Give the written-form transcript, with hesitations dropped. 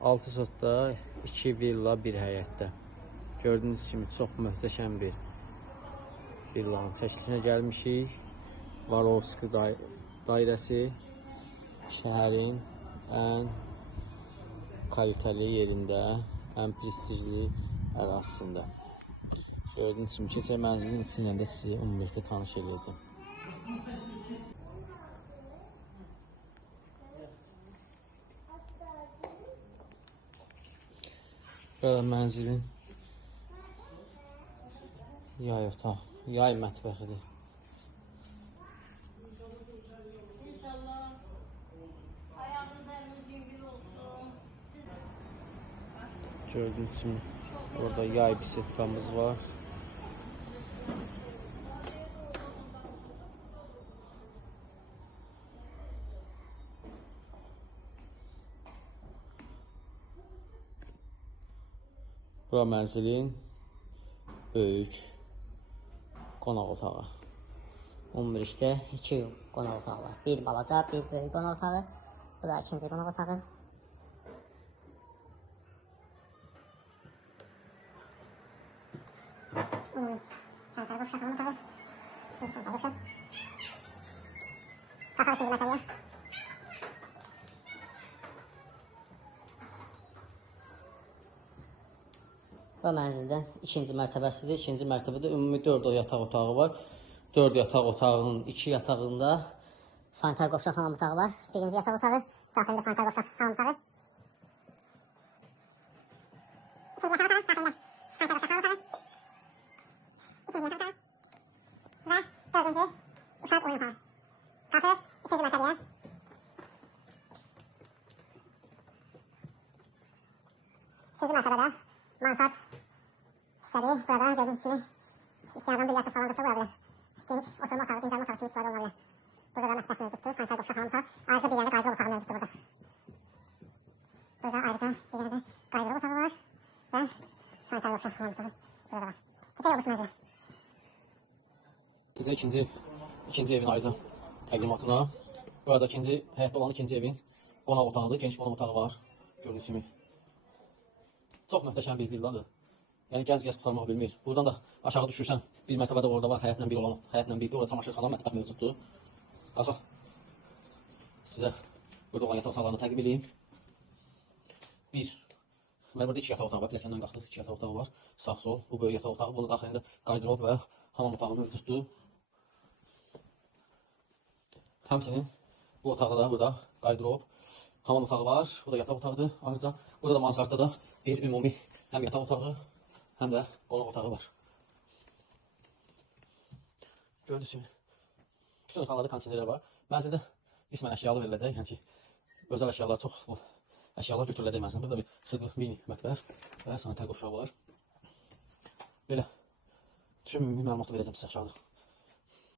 6 sotda 2 villa bir həyətdə. Gördüyünüz kimi çox möhtəşəm bir villanın çəkisinə gəlmişik. Varovski dairəsi şəhərin ən kalitəli yerində, ən prestijli ərazisində. Gördüyünüz kimi keçək mənzilin içindən də sizi ümumiyyətlə tanış edəcəm. Burada mənzilin yay otaq, yay mətbəxidir. Gördüğünüz kimi orada yay bisetkamız var. Bura mənzilin böyük qonaq otağı. Ümumilikdə 2 qonaq otağı var. Bir balaca, bir böyük qonaq otağı. Bu da ikinci qonaq otağı. Sanitary box qonaq otağı. İkinci sanitary box. Qapalı ikinci mərtəbəyə. Bu mənzildən ikinci mərtəbəsidir. İkinci mərtəbədə ümumi 4 yataq otağı var. 4 yataq otağının 2 yatağında sanitar qovşaq hamam otağı var. Birinci yataq otağı, daxilində sanitar qovşaq hamam otağı. İkinci yataq otağı, daxilində sanitar qovşaq hamam otağı. İkinci yataq otağı və dördüncü uşaq oyun otağı. Qalxırıq ikinci mərtəbəyə. İkinci mərtəbədə mansard hissədir. Burada gördüyünüz kimi istəyədən bir yataq falan da ola bilər. Geniş oturma otağı, dincəlmə otağı kimi istifadə oluna bilər. Burada da mətbəx mövcuddur. Sanitar qovşaq hamam otağı. Ayrıca bir yana qaydırıb otağı mövcuddur burada. Burada ayrıca bir yana da qaydırıb otağı var və sanitar qovşaq hamam otağı burada var. Keçək olmuş mənzilə. Bizə ikinci evin ayrıca təqdimatına. Burada həyətdə olan ikinci evin qonaq otağıdır. Geniş qonaq otağı var. Gördüyünüz kimi. Çox möhtəşəm bir villadır. Yəni gəz qurtarmaq bilmir. Buradan da aşağı düşürsən, bir mərtəbədə orada var, həyətlə bir olan, həyətlə birdir. Orada çamaşırxana, mətbəx mövcuddur. Qalsaq sizə burada olan yataq otaqlarını təqdim edeyim. Burada 2 yataq otağı var, pilləkəndən qalxdıq, 2 yataq otağı var. Sağ sol, bu böyük yataq otağı, bunun daxilində qaydırop və hamam otağı mövcuddur. Həmçinin bu otaqda da burada qaydırop, hamam otağı var. Bu da yataq otağıdır. Ayrıca burada da mansardda da bir ümumi həm yataq otağı, həm də qonaq otağı var. Gördüyünüz kimi bütün otaqlarda kondisionerlər var. Mənzildə qismən əşyalı veriləcək, yəni ki, özəl əşyalar çox əşyalar götürüləcək mənzildə. Burada bir xırda mini mətbəx və sanitar qovşağı var. Belə bütün ümumi məlumatı verəcəm sizə aşağıda.